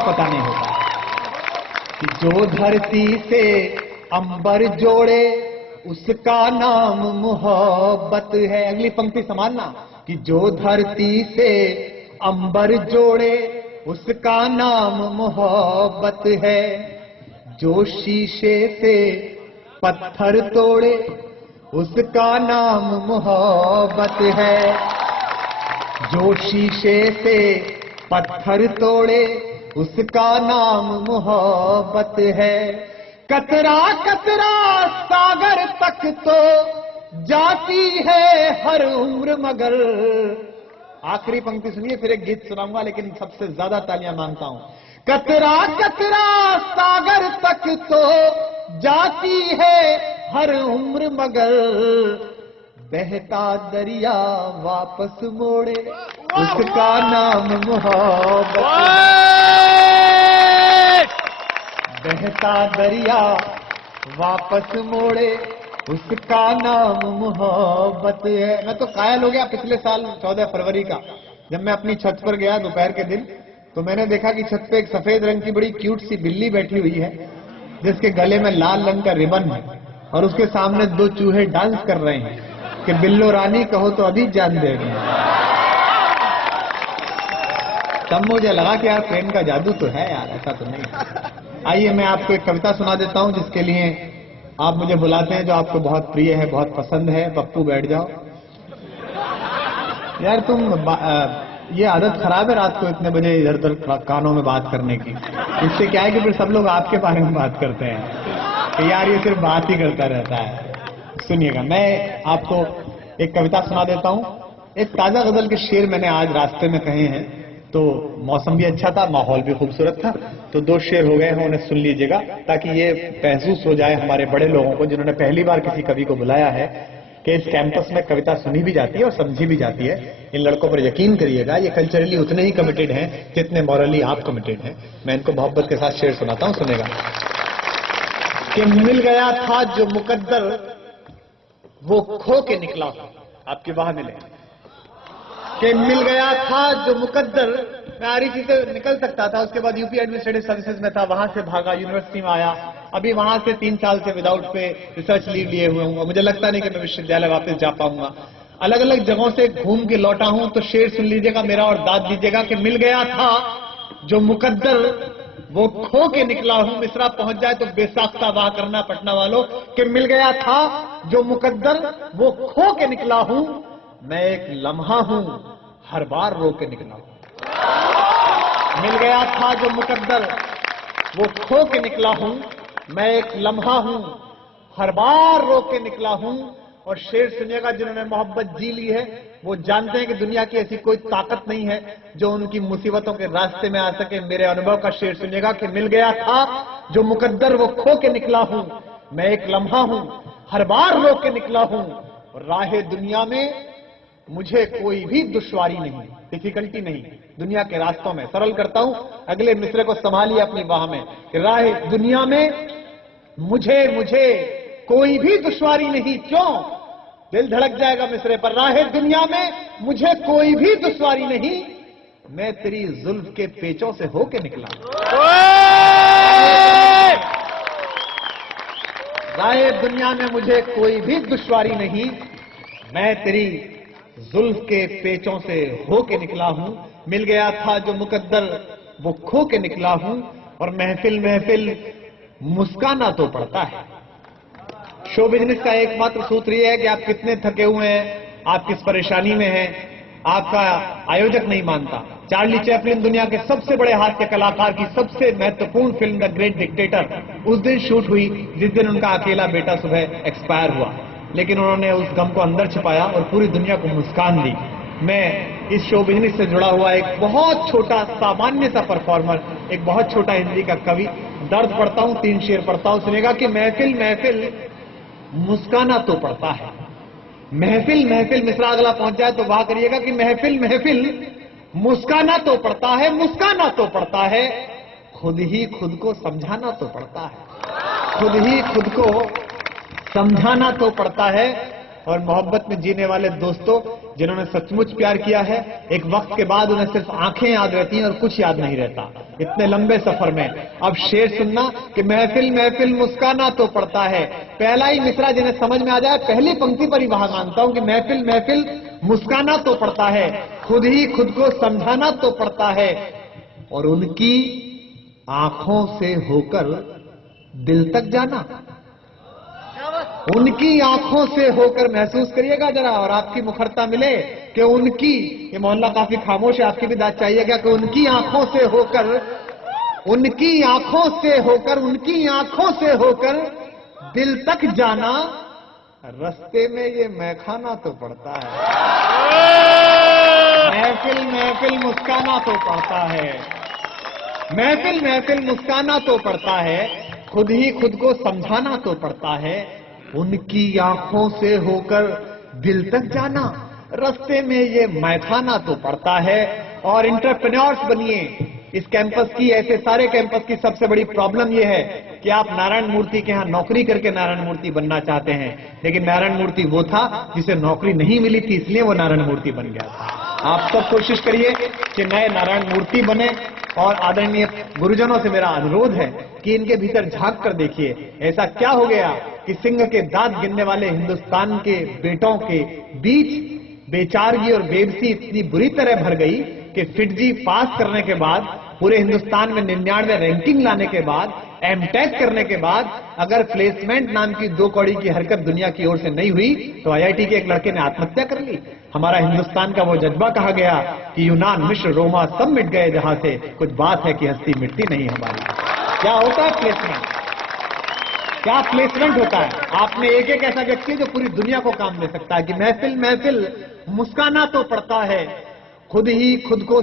पता नहीं होता कि जो धरती से अंबर जोड़े उसका नाम मोहब्बत है। अगली पंक्ति संभालना कि जो धरती से अंबर जोड़े उसका नाम मोहब्बत है। जो शीशे से पत्थर तोड़े उसका नाम मोहब्बत है। जो शीशे से पत्थर तोड़े उसका नाम मोहब्बत है। कतरा कतरा सागर तक तो जाती है हर उम्र मगर। आखिरी पंक्ति सुनिए, फिर एक गीत सुनाऊंगा, लेकिन सबसे ज्यादा तालियां मांगता हूं। कतरा कतरा सागर तक तो जाती है हर उम्र मगर। बहता दरिया वापस मोड़े उसका नाम मोहब्बत है। बहता दरिया वापस मोड़े उसका नाम मोहब्बत है। मैं तो कायल हो गया पिछले साल 14 फरवरी का, जब मैं अपनी छत पर गया दोपहर के दिन, तो मैंने देखा कि छत पे एक सफेद रंग की बड़ी क्यूट सी बिल्ली बैठी हुई है, जिसके गले में लाल रंग का रिबन है, और उसके सामने 2 चूहे डांस कर रहे हैं कि बिल्लो रानी कहो तो अभी जान देगी। तब मुझे लगा कि यार प्रेम का जादू तो है यार, ऐसा तो नहीं। आइए मैं आपको एक कविता सुना देता हूं, जिसके लिए आप मुझे बुलाते हैं, जो आपको बहुत प्रिय है, बहुत पसंद है। पप्पू बैठ जाओ यार। तुम ये आदत खराब है रात को इतने बजे इधर उधर कानों में बात करने की। इससे क्या है कि फिर सब लोग आपके बारे में बात करते हैं कि यार ये सिर्फ बात ही करता रहता है। सुनिएगा, मैं आपको एक कविता सुना देता हूं। एक ताजा गजल के शेर मैंने आज रास्ते में कहे हैं, तो मौसम भी अच्छा था, माहौल भी खूबसूरत था, तो 2 शेर हो गए हैं, उन्हें सुन लीजिएगा, ताकि ये महसूस हो जाए हमारे बड़े लोगों को, जिन्होंने पहली बार किसी कवि को बुलाया है, कि इस कैंपस में कविता सुनी भी जाती है और समझी भी जाती है। इन लड़कों पर यकीन करिएगा, ये कल्चरली उतने ही कमिटेड हैं जितने मॉरली आप कमिटेड हैं। मैं इनको मोहब्बत के साथ शेर सुनाता हूं, सुनेगा। कि मिल गया था जो मुकद्दर वो खो के निकला, आपकी वाह मिले। कि मिल गया था जो मुकद्दर, मैं आरईसी से निकल सकता था, उसके बाद यूपी एडमिनिस्ट्रेटिव सर्विसेज में था, वहां से भागा, यूनिवर्सिटी में आया, अभी वहां से 3 साल से विदाउट पे रिसर्च लीव लिए हुए हूँ। मुझे लगता नहीं कि मैं विश्वविद्यालय वापस जा पाऊंगा। अलग अलग जगहों से घूम के लौटा हूं, तो शेर सुन लीजिएगा मेरा और दाद दीजिएगा कि मिल गया था जो मुकद्दर वो खो के निकला हूं। मिस्रा पहुंच जाए तो बेसाख्ता वाह करना पटना वालों, कि मिल गया था जो मुकद्दर वो खो के निकला हूं। मैं एक लम्हा हूं हर बार रो के निकला हूं। मिल गया था जो मुकद्दर वो खो के निकला हूं। मैं एक लम्हा हूं हर बार रो के निकला हूं। और शेर सुनिएगा, जिन्होंने मोहब्बत जी ली है वो जानते हैं कि दुनिया की ऐसी कोई ताकत नहीं है जो उनकी मुसीबतों के रास्ते में आ सके। मेरे अनुभव का शेर सुनिएगा कि मिल गया था जो मुकद्दर वो खो के निकला हूं। मैं एक लम्हा हूं हर बार रो के निकला हूं। और राहे दुनिया में मुझे कोई भी दुश्वारी नहीं, डिफिकल्टी नहीं दुनिया के रास्तों में। सरल करता हूं, अगले मिसरे को संभालिए अपनी बाह में कि राह दुनिया में मुझे कोई भी दुश्वारी नहीं। क्यों? दिल धड़क जाएगा मिसरे पर। राह दुनिया में मुझे कोई भी दुश्वारी नहीं, मैं तेरी जुल्फ के पेचों से होके निकला। राह दुनिया में मुझे कोई भी दुश्वारी नहीं, मैं तेरी जुल्फ के पेचों से होके निकला हूं। मिल गया था जो मुकद्दर वो खो के निकला हूं। और महफिल महफिल मुस्काना तो पड़ता है। शो बिजनेस का एकमात्र सूत्र यह है कि आप कितने थके हुए हैं, आप किस परेशानी में हैं, आपका आयोजक नहीं मानता। चार्ली चैपलिन दुनिया के सबसे बड़े हास्य कलाकार की सबसे महत्वपूर्ण फिल्म द ग्रेट डिक्टेटर उस दिन शूट हुई जिस दिन उनका अकेला बेटा सुबह एक्सपायर हुआ, लेकिन उन्होंने उस गम को अंदर छिपाया और पूरी दुनिया को मुस्कान दी। मैं इस शो बिजनेस से जुड़ा हुआ एक बहुत छोटा सामान्य सा परफॉर्मर, एक बहुत छोटा हिंदी का कवि, दर्द पढ़ता हूं, 3 शेर पढ़ता हूं, सुनेगा कि महफिल महफिल मुस्काना तो पड़ता है। महफिल महफिल मिसरा अगला पहुंच जाए तो वाह करिएगा कि महफिल महफिल मुस्काना तो पड़ता है, मुस्काना तो पड़ता है, खुद ही खुद को समझाना तो पड़ता है, खुद ही खुद को समझाना तो पड़ता है। और मोहब्बत में जीने वाले दोस्तों जिन्होंने सचमुच प्यार किया है, एक वक्त के बाद उन्हें सिर्फ आंखें याद रहती हैं और कुछ याद नहीं रहता इतने लंबे सफर में। अब शेर सुनना कि महफिल महफिल मुस्काना तो पड़ता है। पहला ही मिसरा जिन्हें समझ में आ जाए पहली पंक्ति पर ही वहां मानता हूं कि महफिल महफिल मुस्काना तो पड़ता है, खुद ही खुद को समझाना तो पड़ता है, और उनकी आंखों से होकर दिल तक जाना। उनकी आंखों से होकर महसूस करिएगा जरा, और आपकी मुखरता मिले कि उनकी, ये मोहल्ला काफी खामोश है, आपकी भी दाद चाहिए क्या, कि उनकी आंखों से होकर, उनकी आंखों से होकर, उनकी आंखों से होकर दिल तक जाना, रास्ते में ये मैखाना तो पड़ता है। महफिल महफिल मुस्काना तो पड़ता है, महफिल महफिल मुस्काना तो पड़ता है, खुद ही खुद को समझाना तो पड़ता है, उनकी आंखों से होकर दिल तक जाना, रास्ते में ये मैखाना तो पड़ता है। और इंटरप्रेन्योर्स बनिए इस कैंपस की, ऐसे सारे कैंपस की सबसे बड़ी प्रॉब्लम यह है कि आप नारायण मूर्ति के यहां नौकरी करके नारायण मूर्ति बनना चाहते हैं, लेकिन नारायण मूर्ति वो था जिसे नौकरी नहीं मिली थी, इसलिए वो नारायण मूर्ति बन गया था। आप सब कोशिश करिए कि नए नारायण मूर्ति बने, और आदरणीय गुरुजनों से मेरा अनुरोध है कि इनके भीतर झांक कर देखिए ऐसा क्या हो गया कि सिंह के दांत गिनने वाले हिंदुस्तान के बेटों के बीच बेचारगी और बेबसी इतनी बुरी तरह भर गई कि फिटजी पास करने के बाद, पूरे हिंदुस्तान में 99 रैंकिंग लाने के बाद, एमटेक करने के बाद अगर प्लेसमेंट नाम की 2 कौड़ी की हरकत दुनिया की ओर से नहीं हुई तो आईआईटी के एक लड़के ने आत्महत्या कर ली। हमारा हिंदुस्तान का वो जज्बा कहा गया कि यूनान मिस्र रोमा सब मिट गए जहां से, कुछ बात है कि हस्ती मिटती नहीं हमारी। क्या होता है प्लेसमेंट, क्या प्लेसमेंट होता है? आपने एक एक ऐसा व्यक्ति जो पूरी दुनिया को काम दे सकता है कि महफिल महफिल मुस्काना तो पड़ता है, खुद ही खुद को